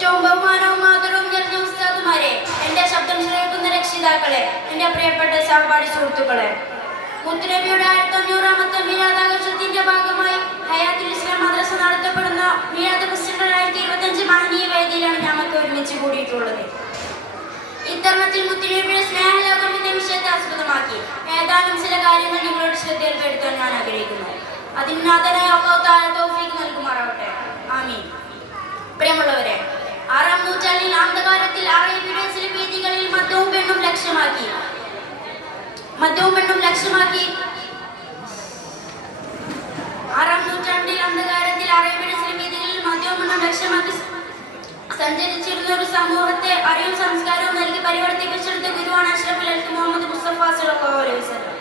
ഏറ്റവും ബഹുമാനവും ആദരവും നിറഞ്ഞ ഉസ്താദുമാരെ, എന്റെ ശബ്ദം ശ്രവിക്കുന്ന രക്ഷിതാക്കളെ, എന്റെ പ്രിയപ്പെട്ട സഹപാഠി സുഹൃത്തുക്കളെ, മുത്തുനബിയുടെ 1500ാമത്തെ മീലാദാഘോഷത്തിന്റെ ഭാഗമായി ഹയാത്തുൽ ഇസ്ലാം മദ്രസ നടത്തപ്പെടുന്ന മീലാദ് ഫെസ്റ്റ് 2025 മഹനീയ വേദിയിലാണ് ഞങ്ങൾക്ക് ഒരുമിച്ച് കൂടിയിട്ടുള്ളത്. ഇത്തരണത്തിൽ മുത്തുനബിയുടെ സ്നേഹലോകം എന്ന വിഷയത്തെ ആസ്പദമാക്കി ഏതാനും ചില കാര്യങ്ങൾ നിങ്ങളുടെ ശ്രദ്ധയിൽപ്പെടുത്താൻ ഞാൻ ആഗ്രഹിക്കുന്നു. അതിനാഥനായ അല്ലാഹു തആല തൗഫീഖ് നൽകുമാറാവട്ടെ. ആമീൻ. പ്രിയമുള്ളവരെ, 6ാം നൂറ്റാണ്ടിൽ അന്ധകാരത്തിൽ അറേബ്യയുടെ ചില വീഥികളിൽ മദ്യവും പെണ്ണും ലക്ഷ്യമാക്കി 6ാം നൂറ്റാണ്ടിൽ അന്ധകാരത്തിൽ അറേബ്യയുടെ ചില വീഥികളിൽ മദ്യവും പെണ്ണും ലക്ഷ്യമാക്കി സഞ്ചരിച്ചിരുന്ന ഒരു സമൂഹത്തെ അറിവും സംസ്കാരവും നൽകി പരിവർത്തിപ്പിച്ചെടുത്ത ഗുരുവാണ് അഷ്റഫുൽ ഖൽഖ് മുഹമ്മദ് മുസ്തഫ സ്വല്ലല്ലാഹു അലൈഹി വസല്ലം.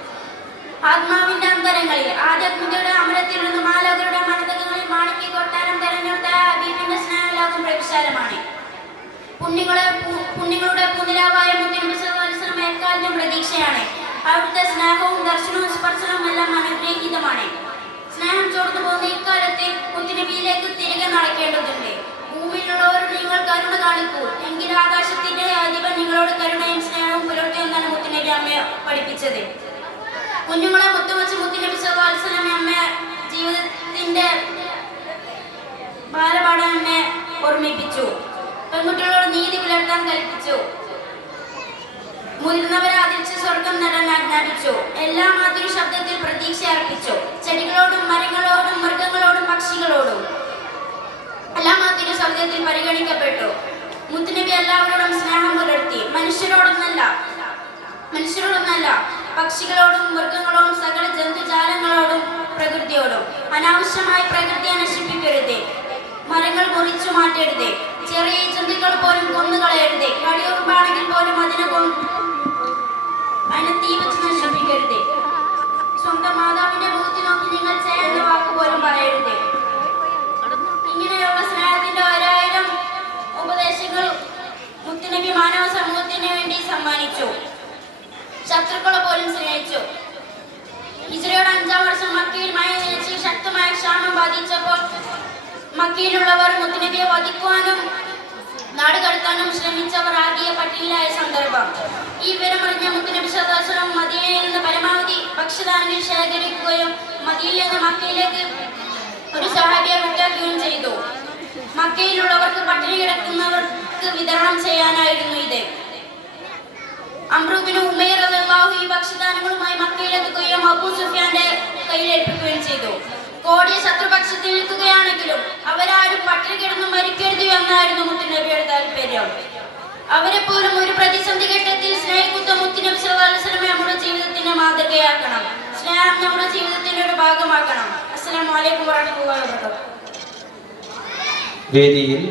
ആത്മാവിന്റെ അന്തരങ്ങളിൽ ആധ്യാത്മികതയുടെ അമരത്തിൽ നിന്ന് മാലാഖരുടെ മനതകങ്ങളിൽ മാണിക്യ കൊട്ടാരം തെരഞ്ഞെടുത്ത ഹബീബിന്റെ സ്നേഹലോകം പ്രവിശാലമാണ്. പുണ്യങ്ങളുടെ പൂനിലാവായ മുത്തുനബി സ്വല്ലല്ലാഹു അലൈഹി വസല്ലം എക്കാലത്തും പ്രതീക്ഷയാണ്. അവിടുത്തെ സ്നേഹവും ദർശനവും സ്പർശനവും എല്ലാം അനുഗ്രഹീതമാണ്. സ്നേഹം ചോർന്നു പോകുന്ന ഇക്കാലത്ത് മുത്തുനബിയിലേക്ക് തിരികെ നടക്കേണ്ടതുണ്ട്. ഭൂമിയിലുള്ളവരോട് നിങ്ങൾ കരുണ കാണിക്കൂ, എങ്കിൽ ആകാശത്തിന്റെ അധിപൻ നിങ്ങളോട് കരുണയും സ്നേഹവും പുലർത്തുമെന്നാണ് മുത്തുനബി അമ്മയെ പഠിപ്പിച്ചത്. കുഞ്ഞുങ്ങളെ മുത്തുവച്ച് മുത്തുനബി സ്വല്ലല്ലാഹു അലൈഹി വസല്ലം അമ്മ ജീവിതത്തിന്റെ ബാലപാഠം അമ്മയെ ഓർമ്മിപ്പിച്ചു. പെൺകുട്ടികളോട് നീതി പുലർത്താൻ കൽപ്പിച്ചു. മുതിർന്നവരെ ആദരിച്ച് സ്വർഗം നേടാൻ ആജ്ഞാപിച്ചു. എല്ലാ മാതൃ ശബ്ദത്തിൽ പ്രതീക്ഷ അർപ്പിച്ചു. ചെടികളോടും മരങ്ങളോടും മൃഗങ്ങളോടും പക്ഷികളോടും എല്ലാ മാതൃ ശബ്ദത്തിൽ പരിഗണിക്കപ്പെട്ടു. മുത്തുനബി എല്ലാവരോടും സ്നേഹം പുലർത്തി. മനുഷ്യരോടൊന്നല്ല, പക്ഷികളോടും മൃഗങ്ങളോടും സകല ജന്തുജാലങ്ങളോടും പ്രകൃതിയോടും. അനാവശ്യമായി പ്രകൃതിയെ നശിപ്പിക്കരുത്, മരങ്ങൾ മുറിച്ചു മാറ്റരുത്, ചെറിയ ജന്തുക്കൾ പോലും കൊന്നുകളയരുത്, കടിയുറുമ്പാണെങ്കിൽ പോലും അതിനെ തീ വെച്ച് നശിപ്പിക്കരുത്. സ്വന്തം മാതാവിന്റെ മുഖത്ത് നോക്കി നിങ്ങൾ ചെയ്യുന്ന വാക്ക് പോലും പറയരുത്. ഇങ്ങനെയുള്ള സ്നേഹത്തിന്റെ 1000 ഉപദേശങ്ങൾ മുത്തുനബി മാനവ സമൂഹത്തിന് വേണ്ടി സമ്മാനിച്ചു. ശത്രുക്കളെ പോലും സ്നേഹിച്ചു. ഹിജ്റയുടെ 5ാം വർഷം മക്കയിൽ മഴ നിലച്ച് ശക്തമായ ക്ഷാമം ബാധിച്ചപ്പോൾ മക്കയിലുള്ളവർ മുത്തുനബിയെ വധിക്കുവാനും നാട് കടത്താനും ശ്രമിച്ചവർ ആകെ പട്ടിണിയിലായ സന്ദർഭം. ഈ വിവരമറിഞ്ഞ മുത്തുനബി സ്വല്ലല്ലാഹു അലൈഹി വസല്ലം മദീനയിൽ നിന്ന് പരമാവധി ഭക്ഷ്യധാന്യങ്ങൾ ശേഖരിക്കുകയും മദീനയിൽ നിന്ന് മക്കയിലേക്ക് ഒരു സഹാബിയെ വിട്ടാക്കുകയും ചെയ്തു. മക്കയിലുള്ളവർക്ക് പട്ടിണി കിടക്കുന്നവർക്ക് വിതരണം ചെയ്യാനായിരുന്നു ഇത്. അംറു ഇബ്നു ഉമൈർ റളിയല്ലാഹു ഈ ഭക്ഷ്യധാന്യങ്ങളുമായി മക്കയിലെത്തുകയും അബൂ സുഫിയാന്റെ കയ്യിലേൽപ്പിക്കുകയും ചെയ്തു. കോടിയ ശത്രുപക്ഷത്തിൽ നിൽക്കുകയാണെങ്കിലും അവരാരും പട്ടിണി കിടന്നു മരിക്കരുത് എന്നായിരുന്നു മുത്തുനബിയുടെ താല്പര്യം. അവരെ പോലും ഒരു പ്രതിസന്ധി ഘട്ടത്തിൽ സ്നേഹിക്കുന്ന മുത്തുനബി സ്വല്ലല്ലാഹു അലൈഹി വസല്ലം നമ്മുടെ ജീവിതത്തിന്റെ മാതൃകയാക്കണം. സ്നേഹം നമ്മുടെ ജീവിതത്തിന്റെ ഒരു ഭാഗമാക്കണം. അസ്സലാമു അലൈക്കും വറഹ്മത്തുള്ളാഹി വബറകാതുഹു. വേദിയിൽ